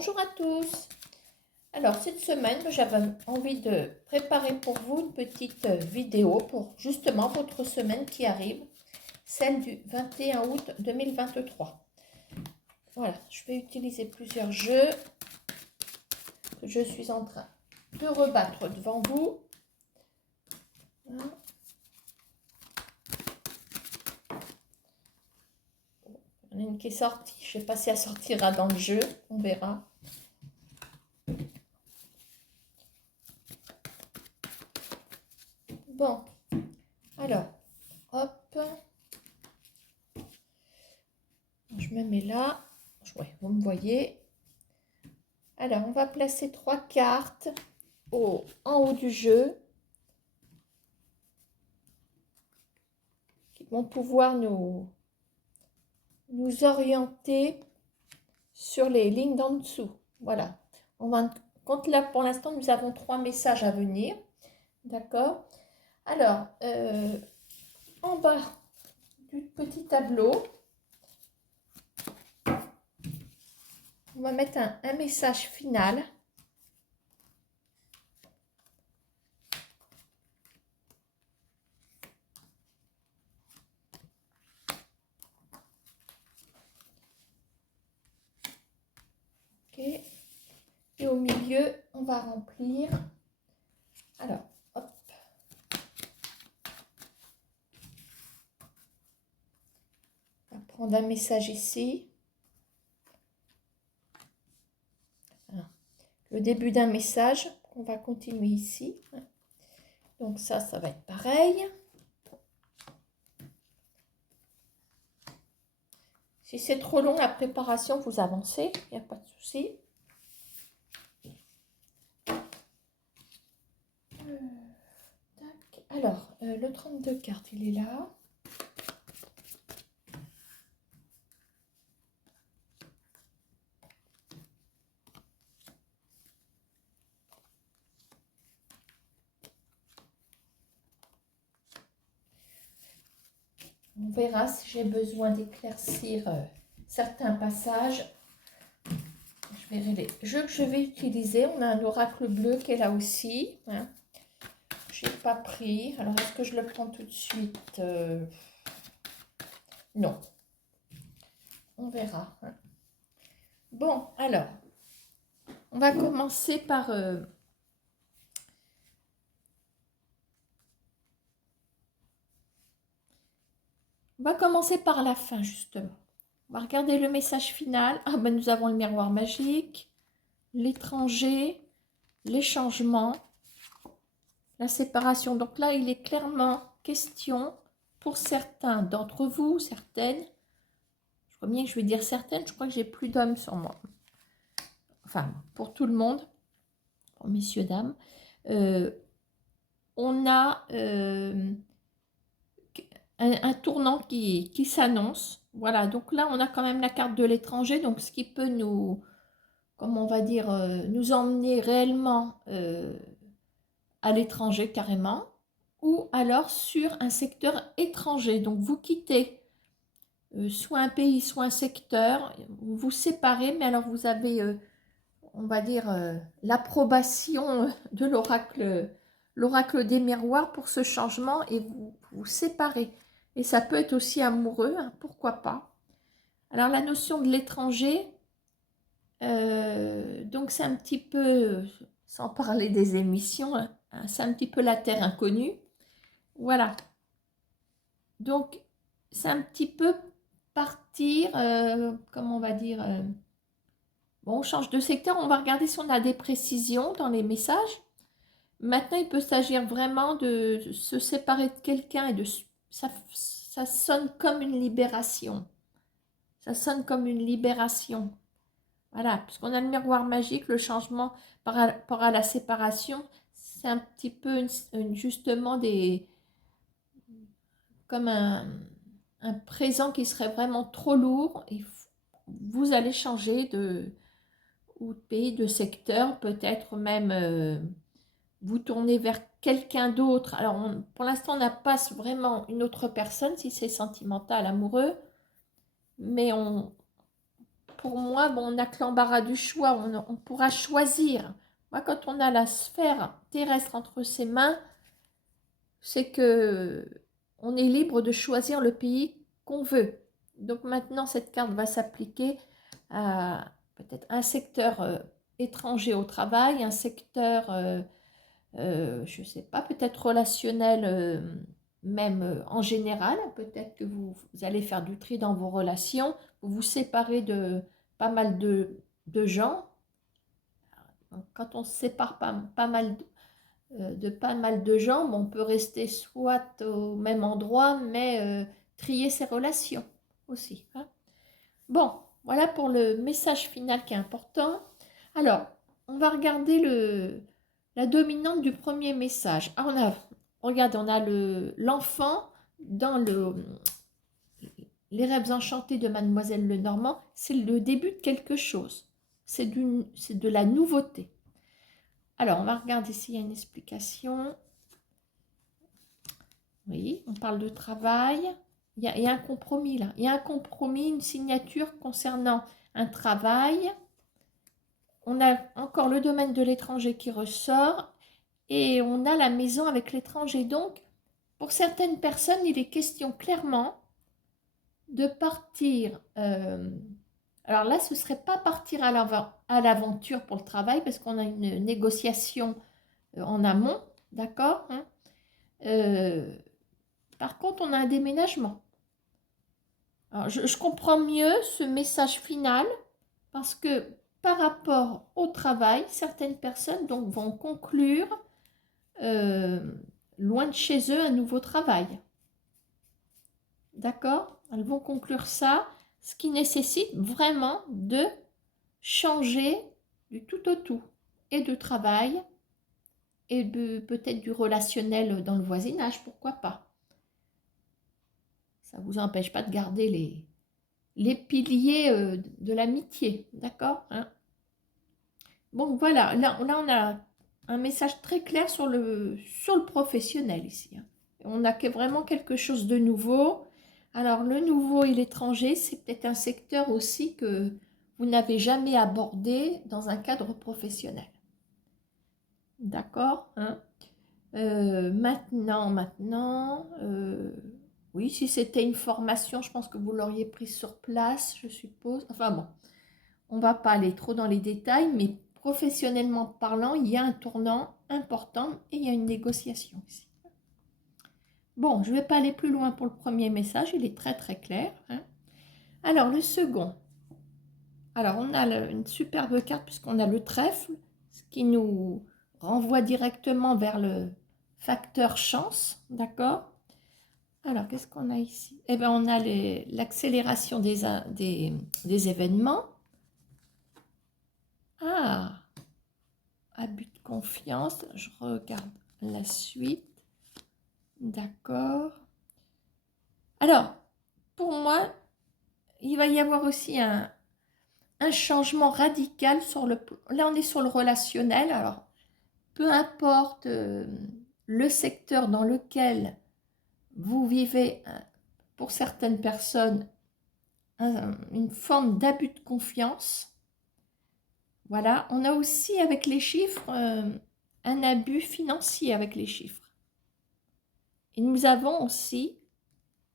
Bonjour à tous. Alors cette semaine, j'avais envie de préparer pour vous une petite vidéo pour justement votre semaine qui arrive, celle du 21 août 2023. Voilà, je vais utiliser plusieurs jeux que je suis en train de rebattre devant vous. Voilà. Il y en a une qui est sortie, je ne sais pas si elle sortira dans le jeu, on verra. Bon, alors, hop, je me mets là, ouais, vous me voyez. Alors, on va placer 3 cartes en haut du jeu qui vont pouvoir nous orienter sur les lignes d'en dessous. Voilà. Quand là, pour l'instant, nous avons 3 messages à venir. D'accord? Alors, en bas du petit tableau, on va mettre un message final. Ok. Et au milieu, on va remplir. Alors, hop. On va prendre un message ici. Le début d'un message, on va continuer ici. Donc ça va être pareil. Si c'est trop long la préparation, vous avancez, il n'y a pas de souci. Alors, le 32 cartes, il est là. On verra si j'ai besoin d'éclaircir certains passages. Je verrai les jeux que je vais utiliser. On a un oracle bleu qui est là aussi. Hein. Je n'ai pas pris. Alors, est-ce que je le prends tout de suite? Non. On verra. Hein. Bon, alors, on va commencer par... On va commencer par la fin, justement. On va regarder le message final. Ah ben, nous avons le miroir magique, l'étranger, les changements, la séparation. Donc là, il est clairement question pour certains d'entre vous, certaines. Je crois bien que je vais dire certaines. Je crois que j'ai plus d'hommes sur moi. Enfin, pour tout le monde, pour messieurs, dames. On a un tournant qui s'annonce. Voilà, donc là, on a quand même la carte de l'étranger. Donc, ce qui peut nous, comment on va dire, nous emmener réellement à l'étranger carrément, ou alors sur un secteur étranger. Donc vous quittez soit un pays, soit un secteur, vous vous séparez, mais alors vous avez, on va dire, l'approbation de l'oracle des miroirs pour ce changement et vous vous séparez. Et ça peut être aussi amoureux, hein, pourquoi pas. Alors la notion de l'étranger, donc c'est un petit peu, sans parler des émissions, hein, c'est un petit peu la terre inconnue. Voilà. Donc, c'est un petit peu partir, comment on va dire, bon, on change de secteur, on va regarder si on a des précisions dans les messages. Maintenant, il peut s'agir vraiment de se séparer de quelqu'un et ça sonne comme une libération. Ça sonne comme une libération. Voilà, puisqu'on a le miroir magique, le changement par rapport à la séparation, c'est un petit peu justement comme un présent qui serait vraiment trop lourd et vous allez changer de pays, de secteur, peut-être même vous tourner vers quelqu'un d'autre. Alors, pour l'instant, on n'a pas vraiment une autre personne, si c'est sentimental, amoureux, mais pour moi, bon, on n'a que l'embarras du choix, on pourra choisir. Moi, quand on a la sphère terrestre entre ses mains, c'est que on est libre de choisir le pays qu'on veut. Donc maintenant, cette carte va s'appliquer à peut-être un secteur étranger au travail, un secteur, je ne sais pas, peut-être relationnel, même en général. Peut-être que vous allez faire du tri dans vos relations, vous vous séparez de pas mal de gens. Donc, quand on se sépare pas mal de pas mal de gens, bon, on peut rester soit au même endroit, mais trier ses relations aussi, hein. Bon, voilà pour le message final qui est important. Alors, on va regarder la dominante du premier message. Ah, regarde, on a l'enfant dans les rêves enchantés de Mademoiselle Lenormand. C'est le début de quelque chose. C'est de la nouveauté. Alors, on va regarder s'il y a une explication. Oui, on parle de travail. Il y a un compromis là. Il y a un compromis, une signature concernant un travail. On a encore le domaine de l'étranger qui ressort. Et on a la maison avec l'étranger. Donc, pour certaines personnes, il est question clairement de partir. Alors là, ce ne serait pas partir à l'aventure pour le travail parce qu'on a une négociation en amont, d'accord, hein. Par contre, on a un déménagement. Alors, je comprends mieux ce message final parce que par rapport au travail, certaines personnes donc, vont conclure loin de chez eux un nouveau travail. D'accord? Elles vont conclure ça, ce qui nécessite vraiment de changer du tout au tout, et de travail, et peut-être du relationnel dans le voisinage, pourquoi pas. Ça ne vous empêche pas de garder les piliers de l'amitié, d'accord, hein? Bon, voilà, là, on a un message très clair sur le professionnel ici, hein. On a vraiment quelque chose de nouveau. Alors, le nouveau et l'étranger, c'est peut-être un secteur aussi que vous n'avez jamais abordé dans un cadre professionnel. D'accord, hein? Maintenant, oui, si c'était une formation, je pense que vous l'auriez prise sur place, je suppose. Enfin bon, on ne va pas aller trop dans les détails, mais professionnellement parlant, il y a un tournant important et il y a une négociation ici. Bon, je ne vais pas aller plus loin pour le premier message, il est très très clair, hein. Alors, le second. Alors, on a une superbe carte puisqu'on a le trèfle, ce qui nous renvoie directement vers le facteur chance, d'accord? Alors, qu'est-ce qu'on a ici? Eh bien, on a l'accélération des événements. Ah, abus de confiance, je regarde la suite. D'accord. Alors, pour moi, il va y avoir aussi un changement radical sur le... Là, on est sur le relationnel. Alors, peu importe le secteur dans lequel vous vivez, pour certaines personnes, une forme d'abus de confiance. Voilà, on a aussi avec les chiffres un abus financier avec les chiffres. Et nous avons aussi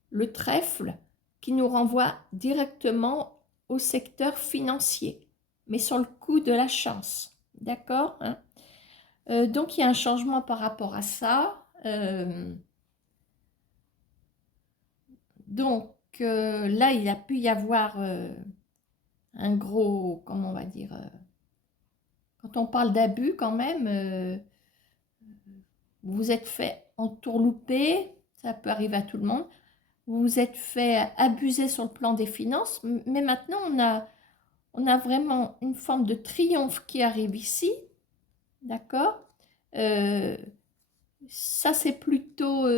le trèfle qui nous renvoie directement au secteur financier, mais sur le coup de la chance. D'accord, hein? Donc, il y a un changement par rapport à ça. Donc, là, il a pu y avoir un gros, comment on va dire, quand on parle d'abus quand même, vous vous êtes fait entourlouper, ça peut arriver à tout le monde, vous vous êtes fait abuser sur le plan des finances, mais maintenant on a vraiment une forme de triomphe qui arrive ici, d'accord? Ça c'est plutôt,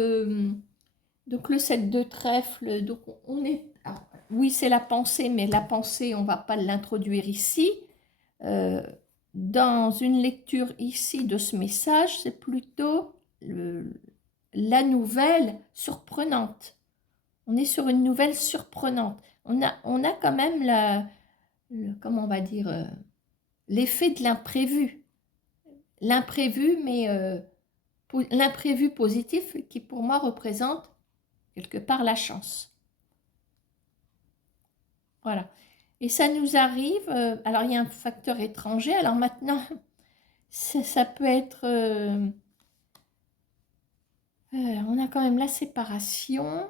donc le 7 de trèfle, donc on est, alors, oui c'est la pensée, mais la pensée on ne va pas l'introduire ici. Dans une lecture ici de ce message, c'est plutôt la nouvelle surprenante. On est sur une nouvelle surprenante. On a quand même comment on va dire, l'effet de l'imprévu. L'imprévu, mais l'imprévu positif qui pour moi représente quelque part la chance. Voilà. Et ça nous arrive, alors il y a un facteur étranger, alors maintenant, ça peut être, on a quand même la séparation,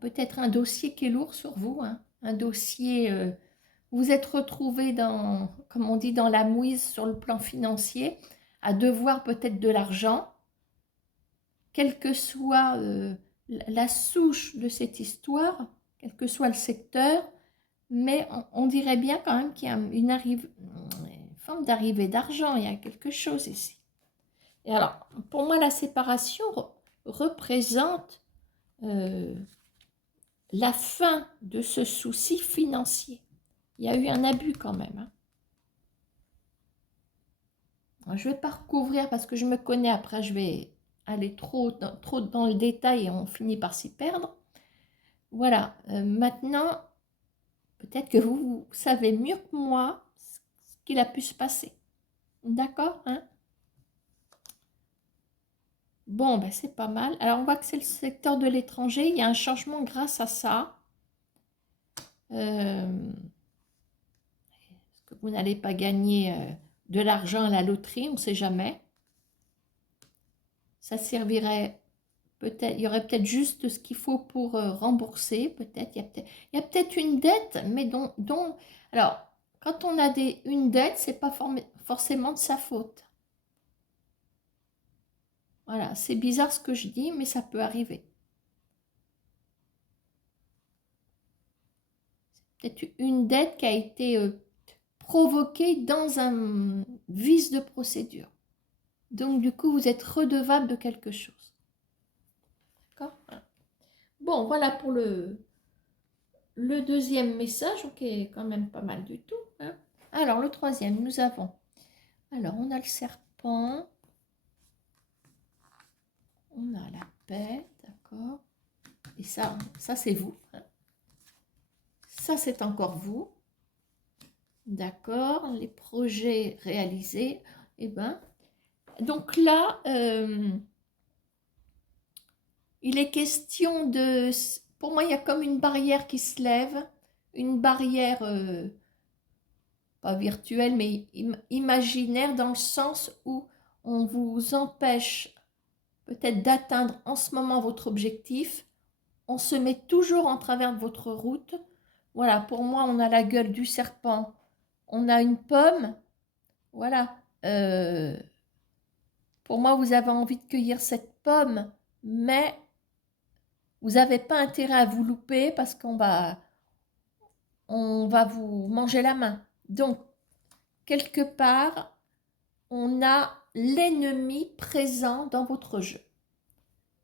peut-être un dossier qui est lourd sur vous, hein, un dossier, vous êtes retrouvé dans, comme on dit, dans la mouise sur le plan financier, à devoir peut-être de l'argent, quelle que soit la souche de cette histoire, quel que soit le secteur, mais on dirait bien quand même qu'il y a une forme d'arrivée d'argent, il y a quelque chose ici. Et alors, pour moi, la séparation représente la fin de ce souci financier. Il y a eu un abus quand même. Hein. Je ne vais pas recouvrir parce que je me connais, après je vais aller trop dans le détail et on finit par s'y perdre. Voilà, maintenant, peut-être que vous savez mieux que moi ce qu'il a pu se passer. D'accord, hein? Bon, ben c'est pas mal. Alors, on voit que c'est le secteur de l'étranger. Il y a un changement grâce à ça. Parce que vous n'allez pas gagner de l'argent à la loterie, on ne sait jamais. Ça servirait peut-être, il y aurait peut-être juste ce qu'il faut pour rembourser. Peut-être, il y a peut-être une dette, mais alors, quand on a une dette, c'est pas forcément de sa faute. Voilà, c'est bizarre ce que je dis, mais ça peut arriver. C'est peut-être une dette qui a été provoquée dans un vice de procédure. Donc, du coup, vous êtes redevable de quelque chose. D'accord? Bon, voilà pour le deuxième message, qui est quand même pas mal du tout. Hein. Alors, le troisième, nous avons... Alors, on a le serpent. On a la paix, d'accord? Et ça c'est vous. Hein. Ça, c'est encore vous. D'accord? Les projets réalisés. Eh ben, donc là, il est question de... Pour moi, il y a comme une barrière qui se lève. Une barrière... pas virtuelle, mais imaginaire, dans le sens où on vous empêche peut-être d'atteindre en ce moment votre objectif. On se met toujours en travers de votre route. Voilà, pour moi, on a la gueule du serpent. On a une pomme. Voilà. Pour moi, vous avez envie de cueillir cette pomme, mais vous n'avez pas intérêt à vous louper parce on va vous manger la main. Donc, quelque part, on a l'ennemi présent dans votre jeu.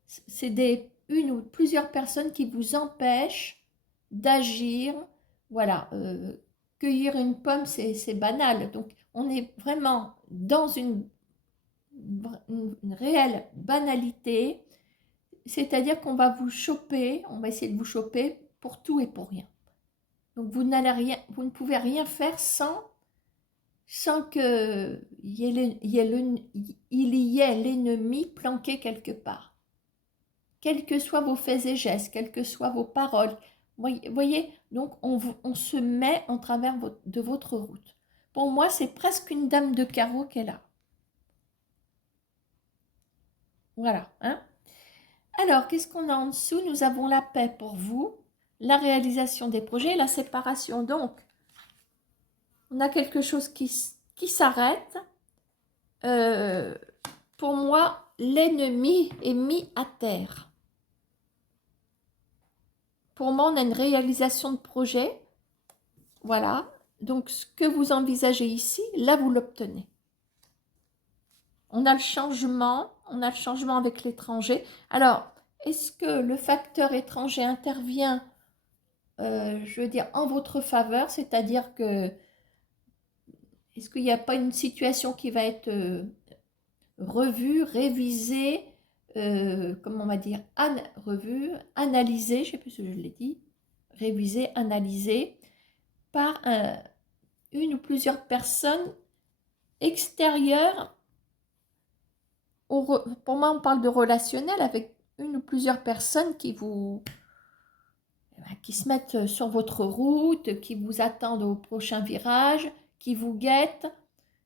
C'est une ou plusieurs personnes qui vous empêchent d'agir. Voilà, cueillir une pomme, c'est banal. Donc, on est vraiment dans une réelle banalité, c'est-à-dire qu'on va vous choper, on va essayer de vous choper pour tout et pour rien. Donc, vous ne pouvez rien faire sans qu'il y ait l'ennemi planqué quelque part. Quels que soient vos faits et gestes, quelles que soient vos paroles. Voyez, donc on se met en travers de votre route. Pour moi, c'est presque une dame de carreau qui est là. Voilà. Hein. Alors, qu'est-ce qu'on a en dessous? Nous avons la paix pour vous, la réalisation des projets, la séparation. Donc, on a quelque chose qui s'arrête. Pour moi, l'ennemi est mis à terre. Pour moi, on a une réalisation de projet. Voilà. Donc, ce que vous envisagez ici, là, vous l'obtenez. On a le changement avec l'étranger. Alors, est-ce que le facteur étranger intervient, je veux dire, en votre faveur? C'est-à-dire que, est-ce qu'il n'y a pas une situation qui va être revue, révisée, comment on va dire, revue, analysée, je ne sais plus si je l'ai dit, révisée, analysée par une ou plusieurs personnes extérieures. Pour moi, on parle de relationnel avec une ou plusieurs personnes qui se mettent sur votre route, qui vous attendent au prochain virage, qui vous guettent.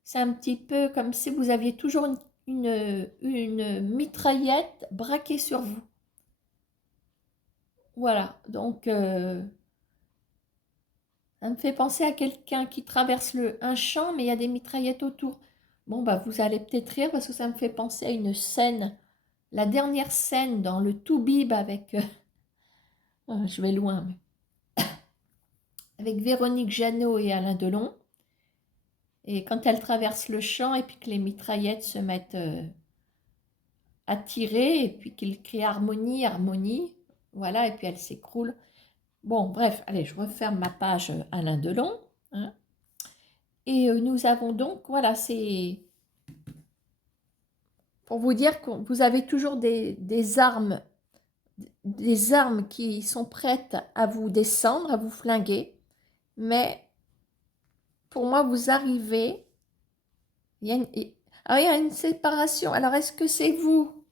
C'est un petit peu comme si vous aviez toujours une mitraillette braquée sur vous. Voilà, donc ça me fait penser à quelqu'un qui traverse un champ, mais il y a des mitraillettes autour. Bon, bah, vous allez peut-être rire parce que ça me fait penser à une scène, la dernière scène dans le Toubib avec, je vais loin, mais avec Véronique Jeannot et Alain Delon. Et quand elle traverse le champ et puis que les mitraillettes se mettent à tirer et puis qu'il crie harmonie, harmonie, voilà, et puis elle s'écroule. Bon, bref, allez, je referme ma page Alain Delon. Hein. Et nous avons donc, voilà, c'est pour vous dire que vous avez toujours des armes qui sont prêtes à vous descendre, à vous flinguer. Mais pour moi, vous arrivez, il y a une séparation. Alors, est-ce que c'est vous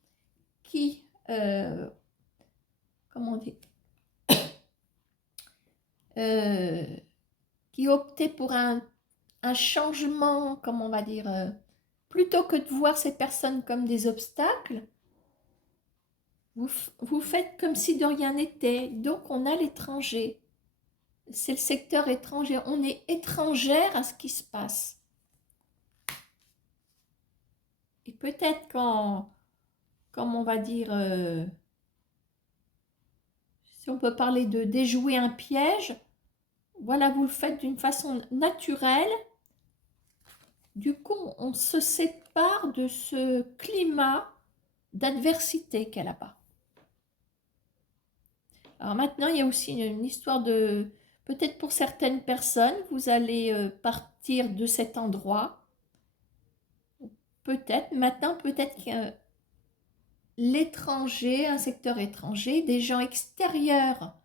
qui, comment on dit, qui optez pour un changement, comment on va dire, plutôt que de voir ces personnes comme des obstacles, vous faites comme si de rien n'était. Donc, on a l'étranger. C'est le secteur étranger. On est étrangère à ce qui se passe. Et peut-être quand, comme on va dire, si on peut parler de déjouer un piège, voilà, vous le faites d'une façon naturelle. Du coup, on se sépare de ce climat d'adversité qu'elle a pas. Alors maintenant, il y a aussi une histoire de, peut-être pour certaines personnes, vous allez partir de cet endroit. Peut-être, maintenant, peut-être que l'étranger, un secteur étranger, des gens extérieurs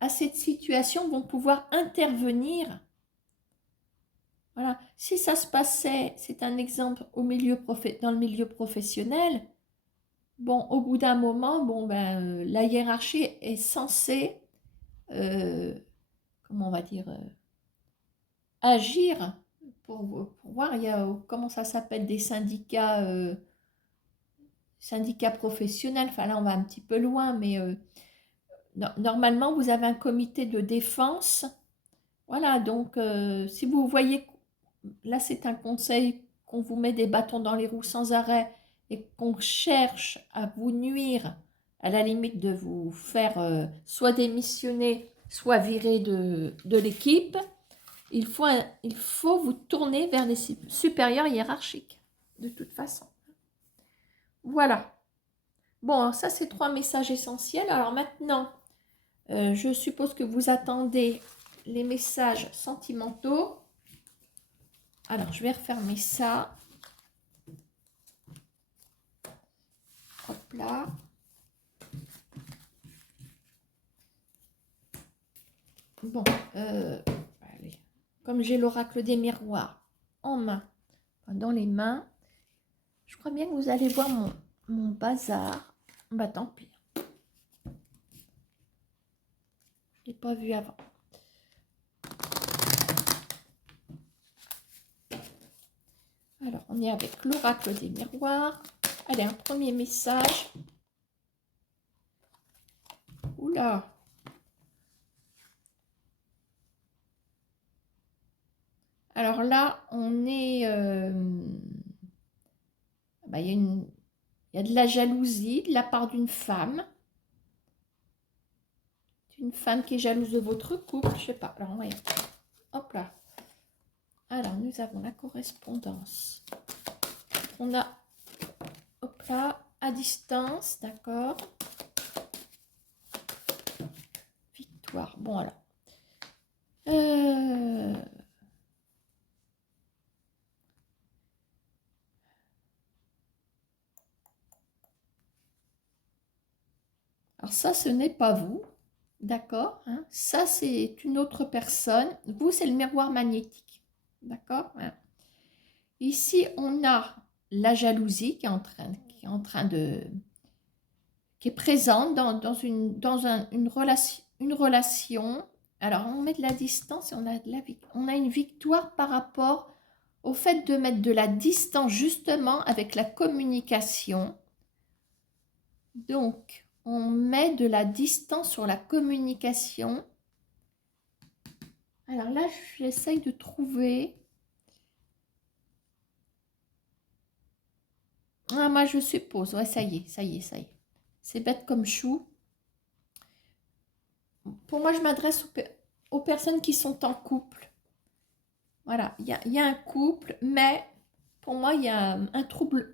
à cette situation vont pouvoir intervenir. Voilà. Si ça se passait, c'est un exemple dans le milieu professionnel, bon, au bout d'un moment, bon, ben, la hiérarchie est censée, comment on va dire, agir pour voir, il y a, comment ça s'appelle, des syndicats professionnels, enfin là on va un petit peu loin, mais normalement vous avez un comité de défense, voilà, donc si vous voyez, là c'est un conseil, qu'on vous met des bâtons dans les roues sans arrêt et qu'on cherche à vous nuire, à la limite de vous faire soit démissionner, soit virer de l'équipe, il faut vous tourner vers les supérieurs hiérarchiques, de toute façon. Voilà. Bon, alors ça, c'est 3 messages essentiels. Alors maintenant, je suppose que vous attendez les messages sentimentaux. Alors, je vais refermer ça. Hop là. Bon, allez. Comme j'ai l'oracle des miroirs en main, dans les mains, je crois bien que vous allez voir mon bazar. Bah tant pis. Je l'ai pas vu avant. Alors, on est avec l'oracle des miroirs. Allez, un premier message. Oula. Alors là, on est... bah, il y a de la jalousie de la part d'une femme. Une femme qui est jalouse de votre couple, je sais pas. Alors, voyons. Hop là. Alors, nous avons la correspondance. On a, hop là, à distance, d'accord. Victoire. Bon, alors. ça, ce n'est pas vous, d'accord, hein? Ça, c'est une autre personne. Vous, c'est le miroir magnétique, d'accord, hein? Ici, on a la jalousie qui est en train de... qui est présente une relation. Alors, on met de la distance et on a une victoire par rapport au fait de mettre de la distance justement avec la communication. Donc, on met de la distance sur la communication. Alors là, j'essaye de trouver... Ah, moi, je suppose. Ouais, ça y est, ça y est, ça y est. C'est bête comme chou. Pour moi, je m'adresse aux personnes qui sont en couple. Voilà, il y a un couple, mais pour moi, il y a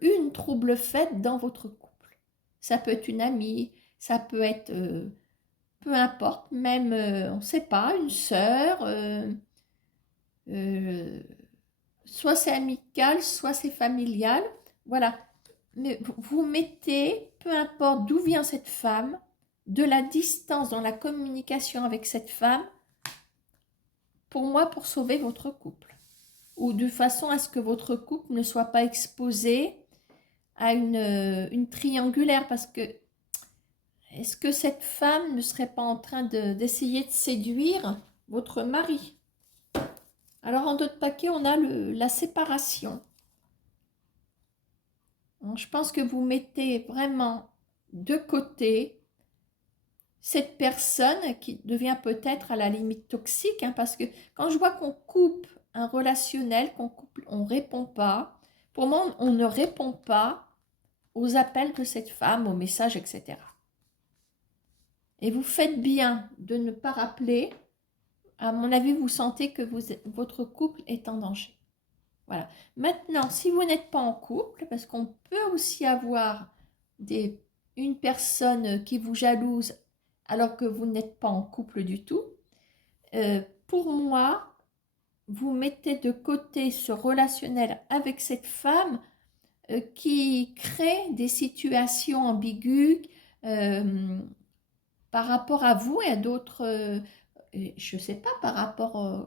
une trouble faite dans votre couple. Ça peut être une amie, ça peut être, peu importe, même, on ne sait pas, une sœur, euh, soit c'est amical, soit c'est familial. Voilà, mais vous mettez, peu importe d'où vient cette femme, de la distance dans la communication avec cette femme, pour moi, pour sauver votre couple. Ou de façon à ce que votre couple ne soit pas exposé à une triangulaire. Parce que, est-ce que cette femme ne serait pas en train d'essayer de séduire votre mari? Alors, en d'autres paquets, on a la séparation. Donc, je pense que vous mettez vraiment de côté cette personne qui devient peut-être à la limite toxique, hein, parce que quand je vois qu'on coupe un relationnel, on ne répond pas, pour moi, on ne répond pas aux appels de cette femme, aux messages, etc. Et vous faites bien de ne pas rappeler. À mon avis, vous sentez que votre couple est en danger. Voilà. Maintenant, si vous n'êtes pas en couple, parce qu'on peut aussi avoir une personne qui vous jalouse alors que vous n'êtes pas en couple du tout, pour moi, vous mettez de côté ce relationnel avec cette femme qui crée des situations ambiguës par rapport à vous et à d'autres, je ne sais pas, par rapport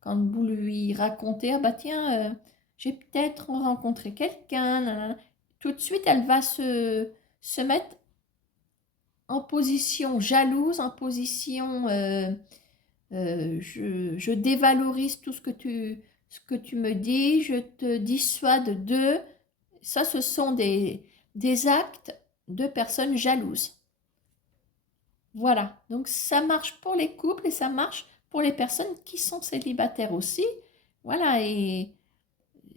quand vous lui racontez, ah bah tiens, j'ai peut-être rencontré quelqu'un, nanana. Tout de suite, elle va se mettre en position jalouse, en position je dévalorise tout ce que tu me dis, je te dissuade de... Ça, ce sont des actes de personnes jalouses. Voilà, donc ça marche pour les couples et ça marche pour les personnes qui sont célibataires aussi. Voilà, et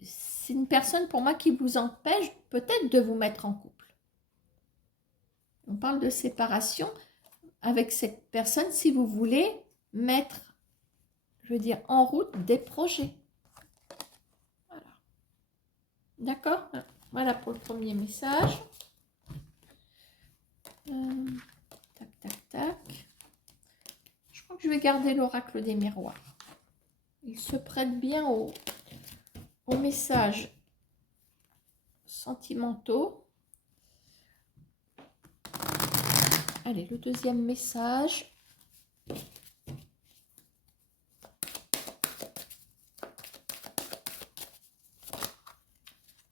c'est une personne pour moi qui vous empêche peut-être de vous mettre en couple. On parle de séparation avec cette personne si vous voulez mettre, je veux dire, en route des projets. Voilà. D'accord? Voilà pour le premier message. Tac, tac, tac. Je crois que je vais garder l'oracle des miroirs. Il se prête bien aux messages sentimentaux. Allez, le deuxième message.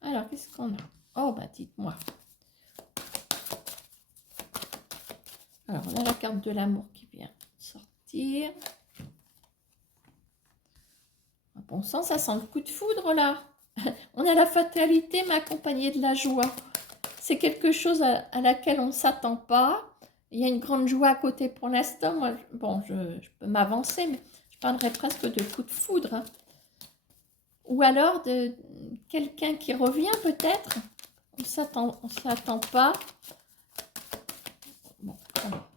Alors, qu'est-ce qu'on a? Oh, bah dites-moi. Alors, on a la carte de l'amour qui vient de sortir. À bon sens, ça sent le coup de foudre, là. On a la fatalité, mais accompagnée de la joie. C'est quelque chose à laquelle on ne s'attend pas. Il y a une grande joie à côté pour l'instant. Moi, bon, je peux m'avancer, mais je parlerais presque de coup de foudre. Hein. Ou alors de quelqu'un qui revient peut-être. On ne s'attend pas. Bon, alors,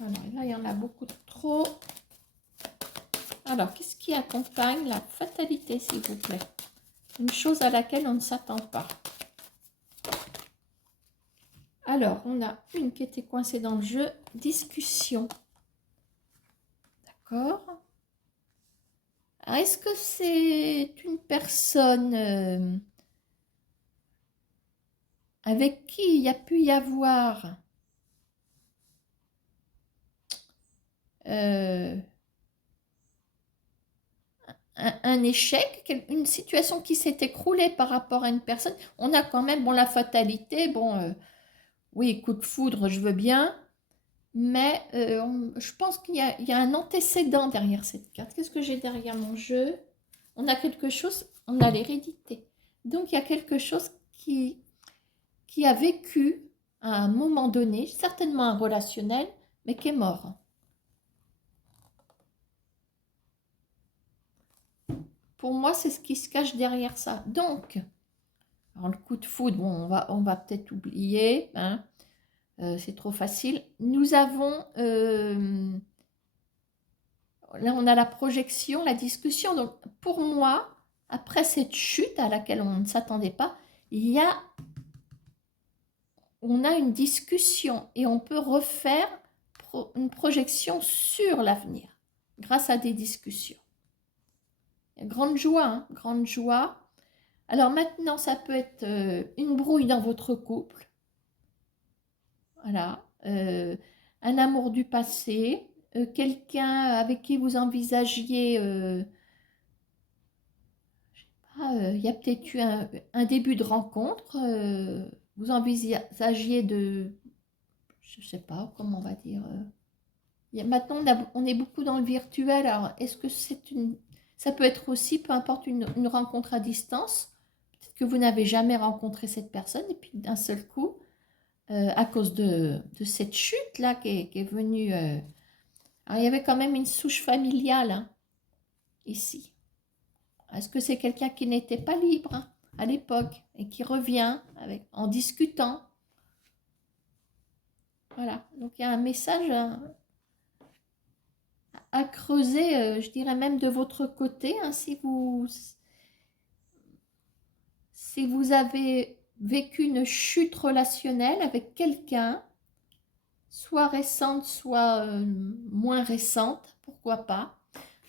là, il y en a beaucoup trop. Alors, qu'est-ce qui accompagne la fatalité, s'il vous plaît? Une chose à laquelle on ne s'attend pas. Alors, on a une qui était coincée dans le jeu. Discussion. D'accord. Est-ce que c'est une personne avec qui il y a pu y avoir un échec, une situation qui s'est écroulée par rapport à une personne. On a quand même, bon, la fatalité, bon, oui, coup de foudre, je veux bien, mais je pense qu'il y a un antécédent derrière cette carte. Qu'est-ce que j'ai derrière mon jeu? On a quelque chose, on a l'hérédité. Donc, il y a quelque chose qui a vécu à un moment donné, certainement un relationnel, mais qui est mort. Pour moi, c'est ce qui se cache derrière ça. Donc, alors le coup de foudre, bon, on va peut-être oublier, hein, c'est trop facile. Nous avons, là on a la projection, la discussion. Donc pour moi, après cette chute à laquelle on ne s'attendait pas, on a une discussion et on peut refaire une projection sur l'avenir grâce à des discussions. Grande joie, hein, grande joie. Alors maintenant, ça peut être une brouille dans votre couple. Voilà. Un amour du passé. Quelqu'un avec qui vous envisagiez... il y a peut-être eu un début de rencontre. Vous envisagiez de... Je ne sais pas comment on va dire. Maintenant, on est beaucoup dans le virtuel. Alors, est-ce que c'est une... Ça peut être aussi, peu importe, une rencontre à distance. Peut-être que vous n'avez jamais rencontré cette personne et puis d'un seul coup, à cause de cette chute-là qui est venue... Alors, il y avait quand même une souche familiale, hein, ici. Est-ce que c'est quelqu'un qui n'était pas libre, hein, à l'époque et qui revient en discutant? Voilà. Donc, il y a un message... à creuser, je dirais même de votre côté, hein, si vous avez vécu une chute relationnelle avec quelqu'un, soit récente, soit moins récente, pourquoi pas.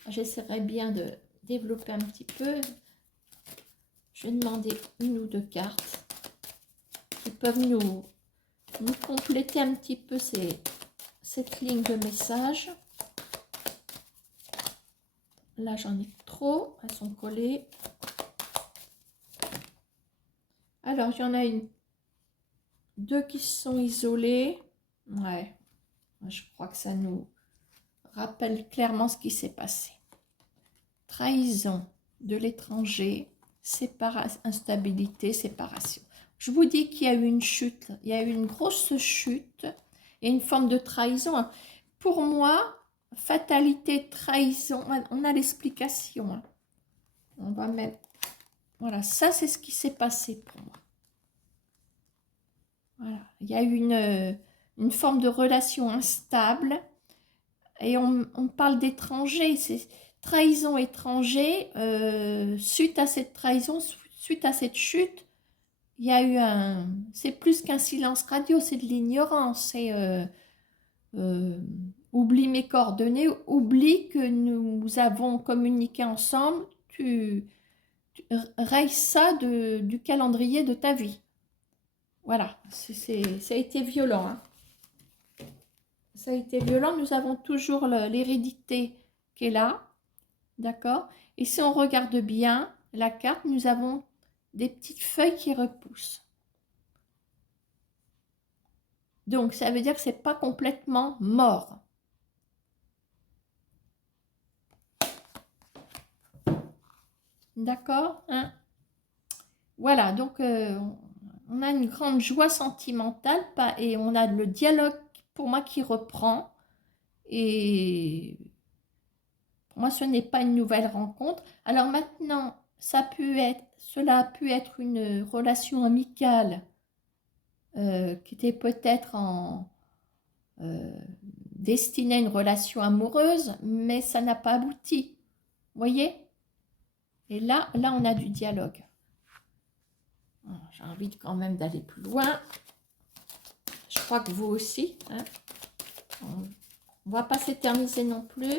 J'essaierai bien de développer un petit peu. Je vais demander une ou deux cartes qui peuvent nous compléter un petit peu cette ligne de message. Là, j'en ai trop, elles sont collées. Alors, il y en a deux qui sont isolées. Ouais, je crois que ça nous rappelle clairement ce qui s'est passé. Trahison de l'étranger, instabilité, séparation. Je vous dis qu'il y a eu une chute, il y a eu une grosse chute et une forme de trahison. Pour moi, fatalité, trahison, on a l'explication. Hein. On va mettre... Voilà, ça c'est ce qui s'est passé pour moi. Voilà, il y a eu une forme de relation instable et on parle d'étranger, c'est trahison étranger. Suite à cette trahison, suite à cette chute, il y a eu c'est plus qu'un silence radio, c'est de l'ignorance, c'est oublie mes coordonnées, oublie que nous avons communiqué ensemble, tu rayes ça du calendrier de ta vie. Voilà, ça a été violent. Hein. Ça a été violent. Nous avons toujours l'hérédité qui est là. D'accord? Et si on regarde bien la carte, nous avons des petites feuilles qui repoussent. Donc, ça veut dire que ce n'est pas complètement mort. D'accord? Hein? Voilà, donc on a une grande joie sentimentale et on a le dialogue pour moi qui reprend. Et pour moi, ce n'est pas une nouvelle rencontre. Alors maintenant, cela a pu être une relation amicale qui était peut-être destinée à une relation amoureuse, mais ça n'a pas abouti. Vous voyez? Et là, on a du dialogue. J'ai envie quand même d'aller plus loin. Je crois que vous aussi. Hein? On ne va pas s'éterniser non plus.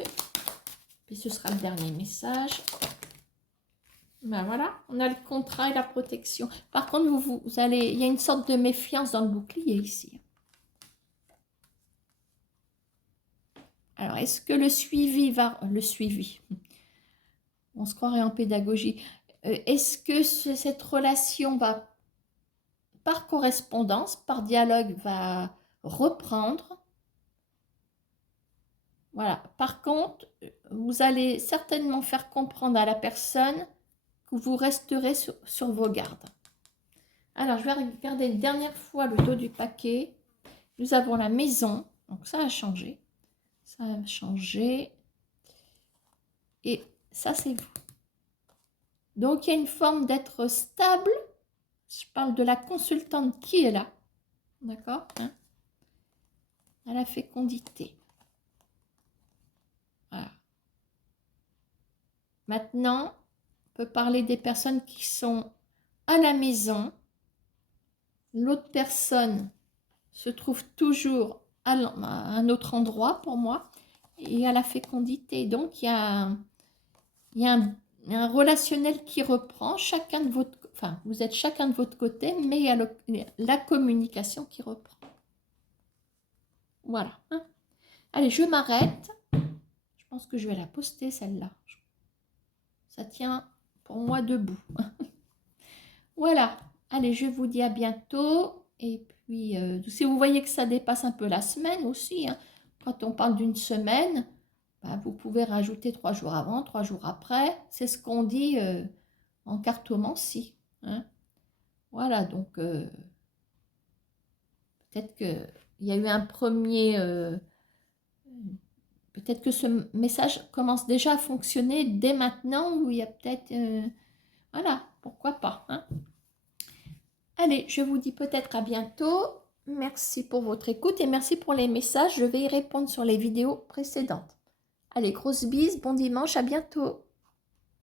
Puis ce sera le dernier message. Ben voilà, on a le contrat et la protection. Par contre, vous allez, il y a une sorte de méfiance dans le bouclier ici. Alors, est-ce que le suivi va... Le suivi, on se croirait en pédagogie. Est-ce que cette relation va, par correspondance, par dialogue, va reprendre? Voilà. Par contre, vous allez certainement faire comprendre à la personne que vous resterez sur vos gardes. Alors, je vais regarder une dernière fois le dos du paquet. Nous avons la maison. Donc, ça a changé. Ça a changé. Et ça, c'est vous. Donc, il y a une forme d'être stable. Je parle de la consultante qui est là. D'accord, hein, à la fécondité. Voilà. Maintenant, on peut parler des personnes qui sont à la maison. L'autre personne se trouve toujours à un autre endroit pour moi et à la fécondité. Donc, il y a un relationnel qui reprend. Chacun de votre, enfin, vous êtes chacun de votre côté, mais il y a la communication qui reprend. Voilà. Hein. Allez, je m'arrête. Je pense que je vais la poster, celle-là. Ça tient pour moi debout. Voilà. Allez, je vous dis à bientôt. Et puis, si vous voyez que ça dépasse un peu la semaine aussi, hein, quand on parle d'une semaine, bah, vous pouvez rajouter 3 jours avant, 3 jours après. C'est ce qu'on dit en cartomancie. Hein. Voilà, donc peut-être qu'il y a eu un premier... peut-être que ce message commence déjà à fonctionner dès maintenant, où il y a peut-être... voilà, pourquoi pas. Hein. Allez, je vous dis peut-être à bientôt. Merci pour votre écoute et merci pour les messages. Je vais y répondre sur les vidéos précédentes. Allez, grosse bise, bon dimanche, à bientôt.